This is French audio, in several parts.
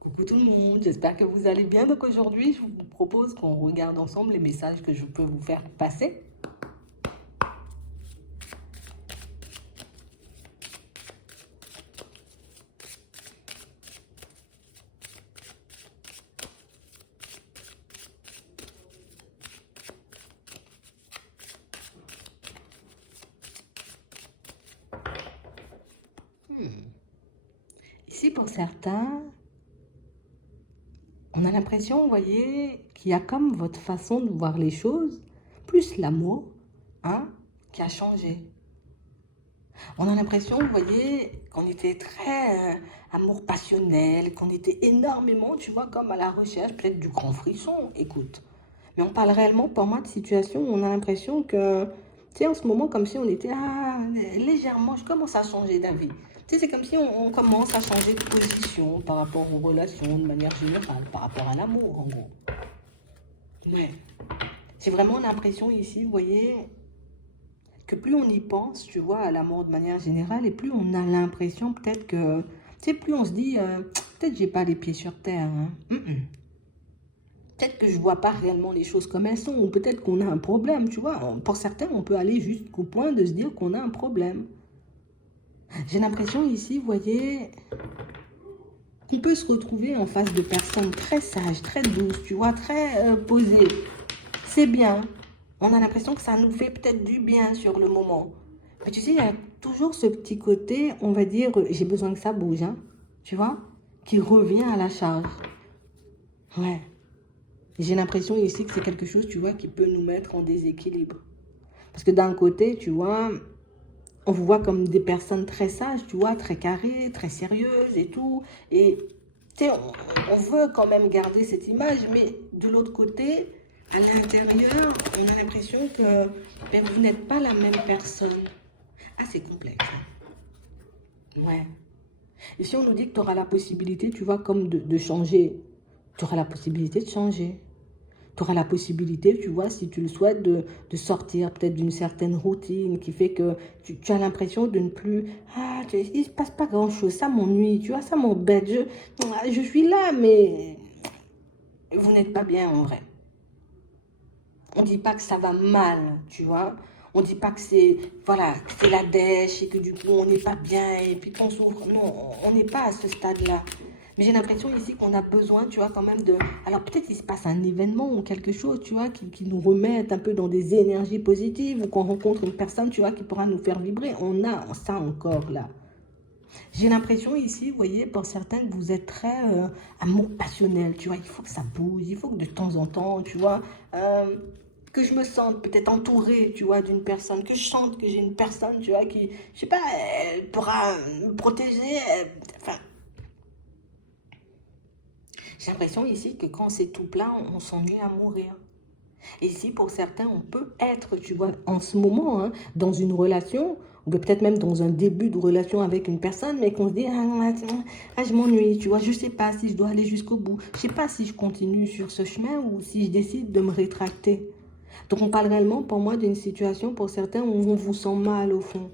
Coucou tout le monde, j'espère que vous allez bien. Donc aujourd'hui, je vous propose qu'on regarde ensemble les messages que je peux vous faire passer. Ici, pour certains, on a l'impression, vous voyez, qu'il y a comme votre façon de voir les choses, plus l'amour, hein, qui a changé. On a l'impression, vous voyez, qu'on était très amour passionnel, qu'on était énormément, tu vois, comme à la recherche peut-être du grand frisson, écoute. Mais on parle réellement, pour moi, de situations où on a l'impression que, tu sais, en ce moment, comme si on était légèrement, je commence à changer d'avis. Tu sais, c'est comme si on commence à changer de position par rapport aux relations de manière générale, par rapport à l'amour, en gros. Ouais. J'ai vraiment l'impression ici, vous voyez, que plus on y pense, tu vois, à l'amour de manière générale, et plus on a l'impression peut-être que, tu sais, plus on se dit, peut-être j'ai pas les pieds sur terre, hein. Peut-être que je vois pas réellement les choses comme elles sont, ou peut-être qu'on a un problème, tu vois. Pour certains, on peut aller jusqu'au point de se dire qu'on a un problème. J'ai l'impression ici, vous voyez, qu'on peut se retrouver en face de personnes très sages, très douces, tu vois, très posées. C'est bien. On a l'impression que ça nous fait peut-être du bien sur le moment. Mais tu sais, il y a toujours ce petit côté, on va dire, j'ai besoin que ça bouge, hein, tu vois, qui revient à la charge. Ouais. J'ai l'impression ici que c'est quelque chose, tu vois, qui peut nous mettre en déséquilibre. Parce que d'un côté, tu vois, on vous voit comme des personnes très sages, tu vois, très carrées, très sérieuses et tout. Et tu sais, on veut quand même garder cette image, mais de l'autre côté, à l'intérieur, on a l'impression que ben, vous n'êtes pas la même personne. Ah, c'est complexe, hein. Ouais. Et si on nous dit que tu auras la possibilité, tu vois, comme de changer, tu auras la possibilité de changer. Tu auras la possibilité, tu vois, si tu le souhaites, de sortir peut-être d'une certaine routine qui fait que tu as l'impression de ne plus... Ah, il ne se passe pas grand-chose, ça m'ennuie, tu vois, ça m'embête. Je suis là, mais vous n'êtes pas bien en vrai. On ne dit pas que ça va mal, tu vois. On ne dit pas que c'est voilà, que c'est la dèche et que du coup on n'est pas bien et puis qu'on souffre. Non, on n'est pas à ce stade-là. Mais j'ai l'impression ici qu'on a besoin, tu vois, quand même de... Alors peut-être qu'il se passe un événement ou quelque chose, tu vois, qui nous remette un peu dans des énergies positives ou qu'on rencontre une personne, tu vois, qui pourra nous faire vibrer. On a ça encore là. J'ai l'impression ici, vous voyez, pour certains, que vous êtes très amour passionnel, tu vois, il faut que ça bouge, il faut que de temps en temps, tu vois, euh, que je me sente peut-être entourée, tu vois, d'une personne, que je sente que j'ai une personne, tu vois, qui, je sais pas, elle pourra me protéger, enfin, j'ai l'impression ici que quand c'est tout plein, on s'ennuie à mourir. Et si pour certains, on peut être, tu vois, en ce moment, hein, dans une relation, ou peut-être même dans un début de relation avec une personne, mais qu'on se dit, je m'ennuie, tu vois, je ne sais pas si je dois aller jusqu'au bout, je ne sais pas si je continue sur ce chemin ou si je décide de me rétracter. Donc on parle réellement pour moi d'une situation pour certains où on vous sent mal au fond.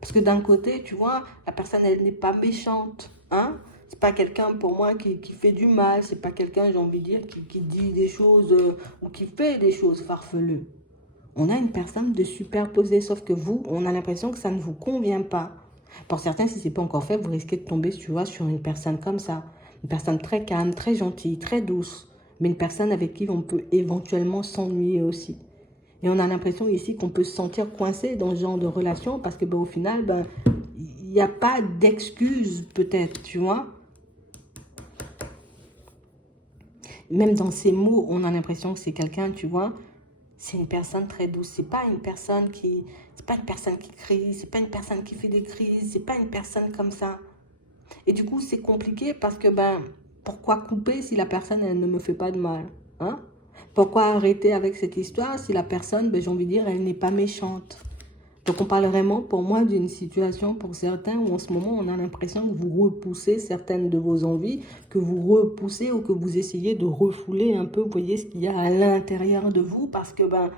Parce que d'un côté, tu vois, la personne, elle n'est pas méchante, hein. C'est pas quelqu'un pour moi qui fait du mal, c'est pas quelqu'un, j'ai envie de dire, qui dit des choses ou qui fait des choses farfelues. On a une personne de superposée, sauf que vous, on a l'impression que ça ne vous convient pas. Pour certains, si c'est pas encore fait, vous risquez de tomber, tu vois, sur une personne comme ça. Une personne très calme, très gentille, très douce, mais une personne avec qui on peut éventuellement s'ennuyer aussi. Et on a l'impression ici qu'on peut se sentir coincé dans ce genre de relation parce que ben, au final, ben, il n'y a pas d'excuse peut-être, tu vois. Même dans ses mots, on a l'impression que c'est quelqu'un, tu vois, c'est une personne très douce. C'est pas une personne qui crie, c'est pas une personne qui fait des crises, c'est pas une personne comme ça. Et du coup, c'est compliqué parce que, ben, pourquoi couper si la personne, elle ne me fait pas de mal, hein? Pourquoi arrêter avec cette histoire si la personne, ben, j'ai envie de dire, elle n'est pas méchante? Donc on parle vraiment pour moi d'une situation pour certains où en ce moment on a l'impression que vous repoussez certaines de vos envies, que vous repoussez ou que vous essayez de refouler un peu, vous voyez ce qu'il y a à l'intérieur de vous parce que ben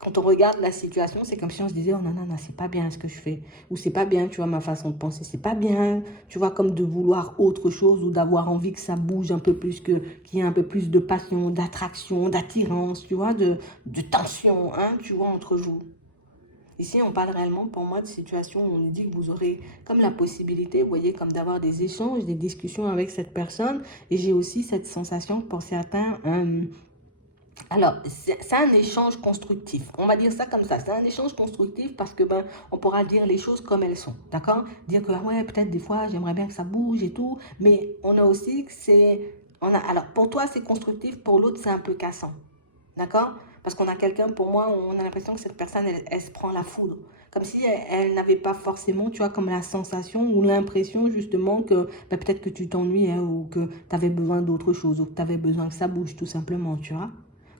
Quand on regarde la situation, c'est comme si on se disait, oh non, non, non, c'est pas bien ce que je fais. Ou c'est pas bien, tu vois, ma façon de penser. C'est pas bien, tu vois, comme de vouloir autre chose ou d'avoir envie que ça bouge un peu plus, qu'il y ait un peu plus de passion, d'attraction, d'attirance, tu vois, de tension, hein, tu vois, entre vous. Ici, on parle réellement, pour moi, de situations où on nous dit que vous aurez comme la possibilité, vous voyez, comme d'avoir des échanges, des discussions avec cette personne. Et j'ai aussi cette sensation pour certains, alors, c'est un échange constructif. On va dire ça comme ça. C'est un échange constructif parce que on pourra dire les choses comme elles sont. D'accord? Dire que ouais, peut-être des fois, j'aimerais bien que ça bouge et tout. Mais on a aussi que c'est. Alors, pour toi, c'est constructif. Pour l'autre, c'est un peu cassant. D'accord? Parce qu'on a quelqu'un, pour moi, on a l'impression que cette personne, elle se prend la foudre. Comme si elle n'avait pas forcément, tu vois, comme la sensation ou l'impression, justement, que peut-être que tu t'ennuies hein, ou que tu avais besoin d'autre chose ou que tu avais besoin que ça bouge, tout simplement, tu vois.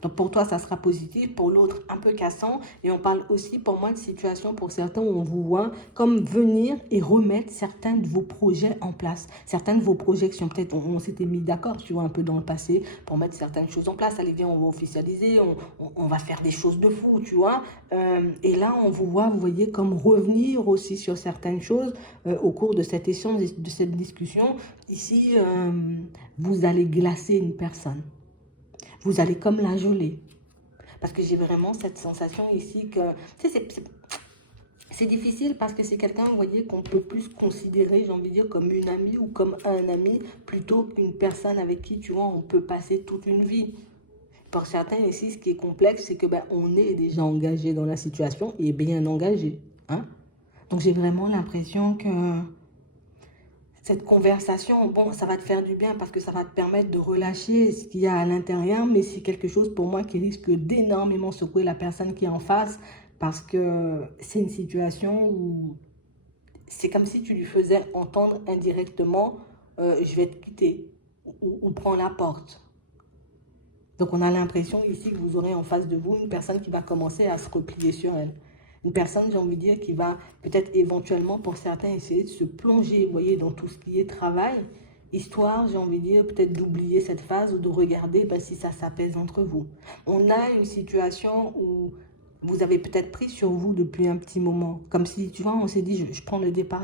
Donc pour toi, ça sera positif, pour l'autre, un peu cassant. Et on parle aussi pour moi de situations pour certains où on vous voit comme venir et remettre certains de vos projets en place. Certains de vos projections, peut-être on s'était mis d'accord, tu vois, un peu dans le passé pour mettre certaines choses en place. Allez, viens, on va officialiser, on va faire des choses de fou, tu vois. Et là, on vous voit, vous voyez, comme revenir aussi sur certaines choses au cours de cet échange, de cette discussion. Ici, vous allez glacer une personne. Vous allez comme la geler. Parce que j'ai vraiment cette sensation ici que... Tu sais, c'est difficile parce que c'est quelqu'un, vous voyez, qu'on peut plus considérer, j'ai envie de dire, comme une amie ou comme un ami, plutôt qu'une personne avec qui, tu vois, on peut passer toute une vie. Pour certains ici, ce qui est complexe, c'est que on est déjà engagé dans la situation et bien engagé. Hein? Donc j'ai vraiment l'impression que cette conversation, bon, ça va te faire du bien parce que ça va te permettre de relâcher ce qu'il y a à l'intérieur, mais c'est quelque chose pour moi qui risque d'énormément secouer la personne qui est en face parce que c'est une situation où c'est comme si tu lui faisais entendre indirectement je vais te quitter ou prends la porte. Donc on a l'impression ici que vous aurez en face de vous une personne qui va commencer à se replier sur elle. Une personne, j'ai envie de dire, qui va peut-être éventuellement, pour certains, essayer de se plonger, vous voyez, dans tout ce qui est travail, histoire, j'ai envie de dire, peut-être d'oublier cette phase ou de regarder si ça s'apaise entre vous. On a une situation où vous avez peut-être pris sur vous depuis un petit moment. Comme si, tu vois, on s'est dit, je prends le départ,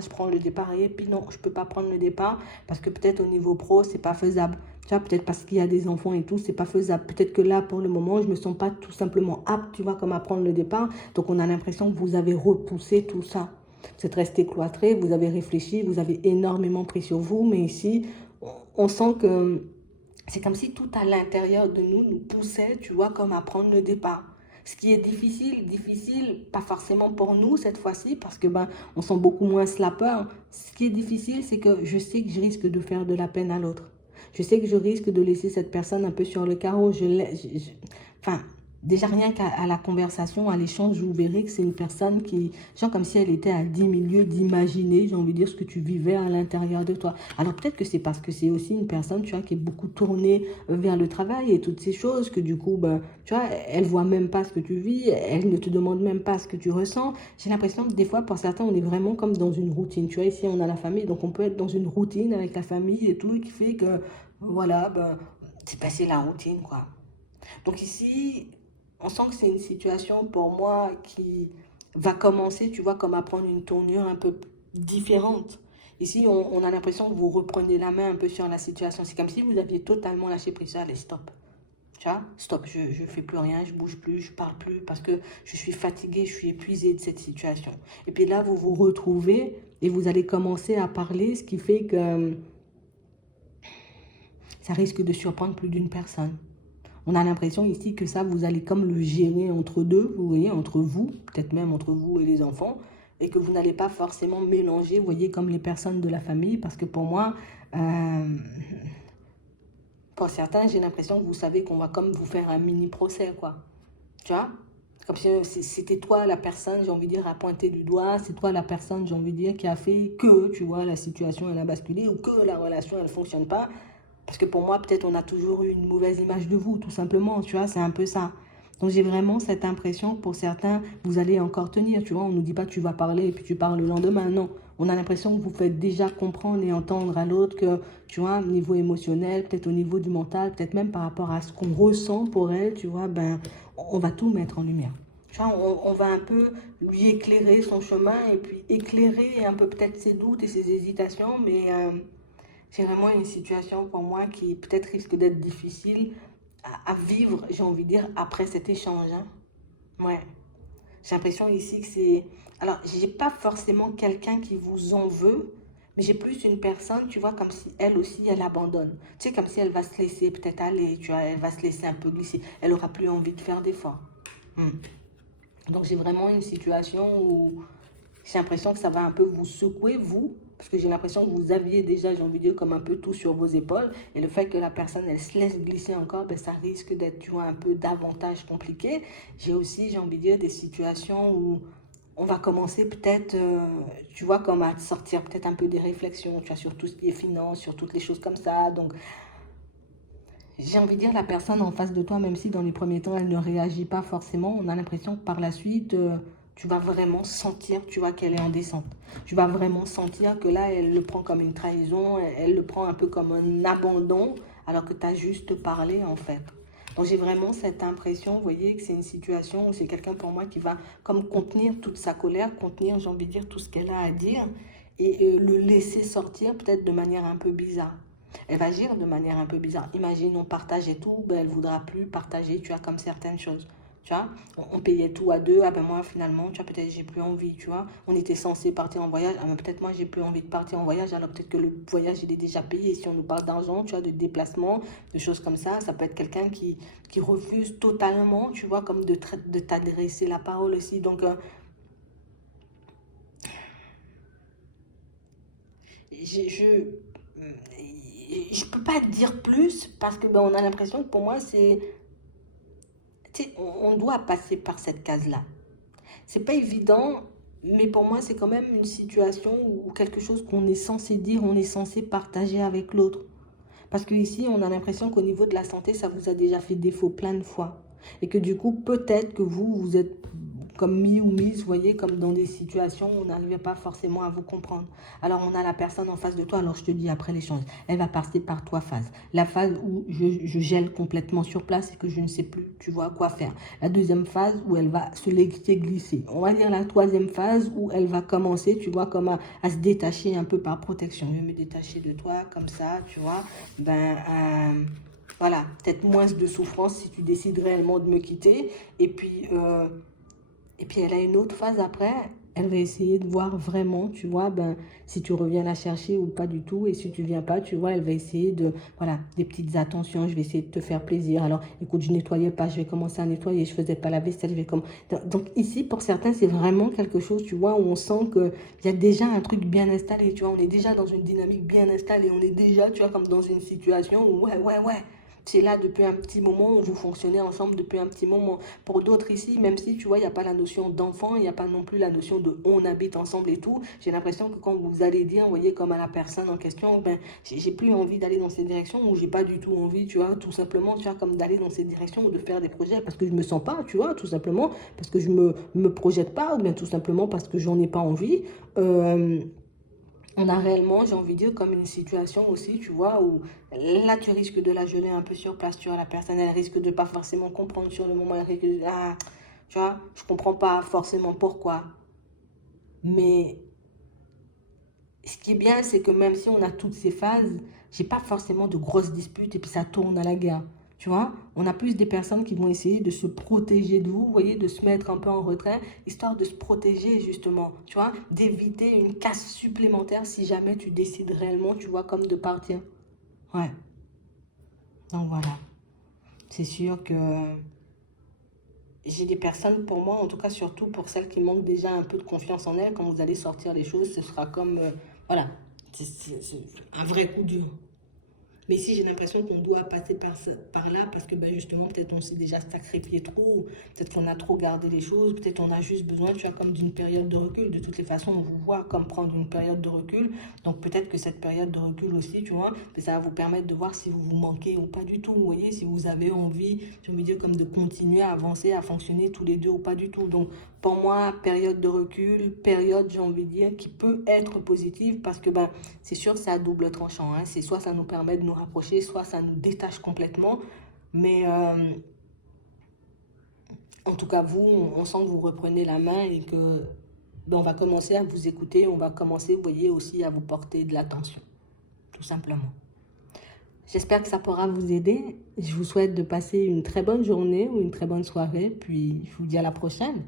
et puis non, je ne peux pas prendre le départ parce que peut-être au niveau pro, c'est pas faisable. Tu vois, peut-être parce qu'il y a des enfants et tout, c'est pas faisable. Peut-être que là, pour le moment, je me sens pas tout simplement apte, tu vois, comme à prendre le départ. Donc, on a l'impression que vous avez repoussé tout ça. Vous êtes resté cloîtré, vous avez réfléchi, vous avez énormément pris sur vous, mais ici, on sent que c'est comme si tout à l'intérieur de nous poussait, tu vois, comme à prendre le départ. Ce qui est difficile, pas forcément pour nous cette fois-ci, parce que on sent beaucoup moins la peur. Ce qui est difficile, c'est que je sais que je risque de faire de la peine à l'autre. Je sais que je risque de laisser cette personne un peu sur le carreau. Enfin, déjà rien qu'à la conversation, à l'échange, vous verrez que c'est une personne qui, genre comme si elle était à 10 000 lieues d'imaginer, j'ai envie de dire, ce que tu vivais à l'intérieur de toi. Alors peut-être que c'est parce que c'est aussi une personne, tu vois, qui est beaucoup tournée vers le travail et toutes ces choses, que du coup, tu vois, elle voit même pas ce que tu vis, elle ne te demande même pas ce que tu ressens. J'ai l'impression que des fois, pour certains, on est vraiment comme dans une routine. Tu vois, ici, on a la famille, donc on peut être dans une routine avec la famille et tout, qui fait que, voilà, c'est passé la routine, quoi. Donc ici, on sent que c'est une situation pour moi qui va commencer, tu vois, comme à prendre une tournure un peu différente. Ici, on a l'impression que vous reprenez la main un peu sur la situation. C'est comme si vous aviez totalement lâché prise. Allez, stop. Tu vois, stop, je ne fais plus rien, je bouge plus, je parle plus parce que je suis fatiguée, je suis épuisée de cette situation. Et puis là, vous vous retrouvez et vous allez commencer à parler, ce qui fait que ça risque de surprendre plus d'une personne. On a l'impression ici que ça, vous allez comme le gérer entre deux, vous voyez, entre vous, peut-être même entre vous et les enfants, et que vous n'allez pas forcément mélanger, vous voyez, comme les personnes de la famille, parce que pour moi, pour certains, j'ai l'impression que vous savez qu'on va comme vous faire un mini procès, quoi. Tu vois? Comme si c'était toi la personne, j'ai envie de dire, à pointer du doigt, c'est toi la personne, j'ai envie de dire, qui a fait que, tu vois, la situation, elle a basculé, ou que la relation, elle ne fonctionne pas. Parce que pour moi, peut-être on a toujours eu une mauvaise image de vous, tout simplement, tu vois, c'est un peu ça. Donc j'ai vraiment cette impression que pour certains, vous allez encore tenir, tu vois, on ne nous dit pas tu vas parler et puis tu parles le lendemain, non. On a l'impression que vous faites déjà comprendre et entendre à l'autre que, tu vois, au niveau émotionnel, peut-être au niveau du mental, peut-être même par rapport à ce qu'on ressent pour elle, tu vois, on va tout mettre en lumière. Tu vois, on va un peu lui éclairer son chemin et puis éclairer un peu peut-être ses doutes et ses hésitations, mais c'est vraiment une situation pour moi qui peut-être risque d'être difficile à vivre, j'ai envie de dire, après cet échange. Hein. Ouais. J'ai l'impression ici que c'est... Alors, j'ai pas forcément quelqu'un qui vous en veut, mais j'ai plus une personne, tu vois, comme si elle aussi, elle abandonne. Tu sais, comme si elle va se laisser peut-être aller, tu vois, elle va se laisser un peu glisser. Elle aura plus envie de faire d'efforts. Hmm. Donc, j'ai vraiment une situation où j'ai l'impression que ça va un peu vous secouer, vous, parce que j'ai l'impression que vous aviez déjà, j'ai envie de dire, comme un peu tout sur vos épaules. Et le fait que la personne, elle se laisse glisser encore, ben, ça risque d'être, tu vois, un peu davantage compliqué. J'ai aussi, j'ai envie de dire, des situations où on va commencer peut-être, tu vois, comme à sortir peut-être un peu des réflexions, tu vois, sur tout ce qui est finance, sur toutes les choses comme ça. Donc, j'ai envie de dire, la personne en face de toi, même si dans les premiers temps, elle ne réagit pas forcément, on a l'impression que par la suite, tu vas vraiment sentir, tu vois, qu'elle est en descente. Tu vas vraiment sentir que là, elle le prend comme une trahison, elle le prend un peu comme un abandon, alors que tu as juste parlé, en fait. Donc j'ai vraiment cette impression, vous voyez, que c'est une situation où c'est quelqu'un pour moi qui va comme contenir toute sa colère, contenir, j'ai envie de dire, tout ce qu'elle a à dire, et le laisser sortir peut-être de manière un peu bizarre. Elle va agir de manière un peu bizarre. Imagine, on partageait tout, ben, elle ne voudra plus partager, tu vois, comme certaines choses. Tu vois, on payait tout à deux, ah ben moi finalement, tu vois, peut-être j'ai plus envie, tu vois. On était censé partir en voyage, ah ben peut-être moi j'ai plus envie de partir en voyage, alors peut-être que le voyage il est déjà payé. Si on nous parle d'argent, tu vois, de déplacement, de choses comme ça peut être quelqu'un qui refuse totalement, tu vois, comme de t'adresser la parole aussi. Donc, je je peux pas dire plus parce que ben, on a l'impression que pour moi c'est on doit passer par cette case là. C'est pas évident, mais pour moi c'est quand même une situation ou quelque chose qu'on est censé dire, on est censé partager avec l'autre. Parce que ici on a l'impression qu'au niveau de la santé ça vous a déjà fait défaut plein de fois et que du coup peut-être que vous êtes comme mis ou mise, vous voyez, comme dans des situations où on n'arrivait pas forcément à vous comprendre. Alors on a la personne en face de toi, alors je te dis après l'échange, elle va passer par trois phases. La phase où je gèle complètement sur place et que je ne sais plus, tu vois, quoi faire. La deuxième phase où elle va se laisser glisser. On va dire la troisième phase où elle va commencer, tu vois, comme à se détacher un peu par protection. Je vais me détacher de toi comme ça, tu vois. Voilà, peut-être moins de souffrance si tu décides réellement de me quitter. Et puis, et puis elle a une autre phase après, elle va essayer de voir vraiment, tu vois, ben, si tu reviens la chercher ou pas du tout. Et si tu viens pas, tu vois, elle va essayer de, voilà, des petites attentions, je vais essayer de te faire plaisir. Alors, écoute, je nettoyais pas, je vais commencer à nettoyer, je faisais pas la vaisselle, je vais comme... Donc ici, pour certains, c'est vraiment quelque chose, tu vois, où on sent qu'il y a déjà un truc bien installé, tu vois, on est déjà dans une dynamique bien installée, on est déjà, tu vois, comme dans une situation où, ouais, c'est là depuis un petit moment, vous fonctionnez ensemble depuis un petit moment. Pour d'autres ici, même si tu vois, il n'y a pas la notion d'enfant, il n'y a pas non plus la notion de on habite ensemble et tout, j'ai l'impression que quand vous allez dire, vous voyez, comme à la personne en question, ben, j'ai plus envie d'aller dans cette direction ou j'ai pas du tout envie, tu vois, tout simplement, tu vois, comme d'aller dans cette direction ou de faire des projets parce que je me sens pas, tu vois, tout simplement, parce que je me projette pas ou bien tout simplement parce que j'en ai pas envie. On a réellement, j'ai envie de dire, comme une situation aussi, tu vois, où là, tu risques de la geler un peu sur place, tu vois, la personne, elle risque de pas forcément comprendre sur le moment, elle risque de, ah, tu vois, je comprends pas forcément pourquoi. Mais ce qui est bien, c'est que même si on a toutes ces phases, j'ai pas forcément de grosses disputes et puis ça tourne à la guerre. Tu vois, on a plus des personnes qui vont essayer de se protéger de vous, vous voyez, de se mettre un peu en retrait, histoire de se protéger justement, tu vois, d'éviter une casse supplémentaire si jamais tu décides réellement, tu vois, comme de partir. Ouais, donc voilà. C'est sûr que j'ai des personnes pour moi, en tout cas surtout pour celles qui manquent déjà un peu de confiance en elles, quand vous allez sortir les choses, ce sera comme, voilà, c'est un vrai coup dur. Mais ici, j'ai l'impression qu'on doit passer par là parce que ben justement, peut-être on s'est déjà sacrifié trop, peut-être qu'on a trop gardé les choses, peut-être on a juste besoin, tu vois, comme d'une période de recul. De toutes les façons, on vous voit comme prendre une période de recul. Donc peut-être que cette période de recul aussi, tu vois, ça va vous permettre de voir si vous vous manquez ou pas du tout. Vous voyez, si vous avez envie, je veux dire, comme de continuer à avancer, à fonctionner tous les deux ou pas du tout. Donc pour moi, période de recul, période, j'ai envie de dire, qui peut être positive parce que ben, c'est sûr que c'est à double tranchant. Hein. C'est soit ça nous permet de nous rapprocher, soit ça nous détache complètement. Mais En tout cas, vous, on sent que vous reprenez la main et que ben, on va commencer à vous écouter, on va commencer, vous voyez, aussi à vous porter de l'attention, tout simplement. J'espère que ça pourra vous aider. Je vous souhaite de passer une très bonne journée ou une très bonne soirée, puis je vous dis à la prochaine.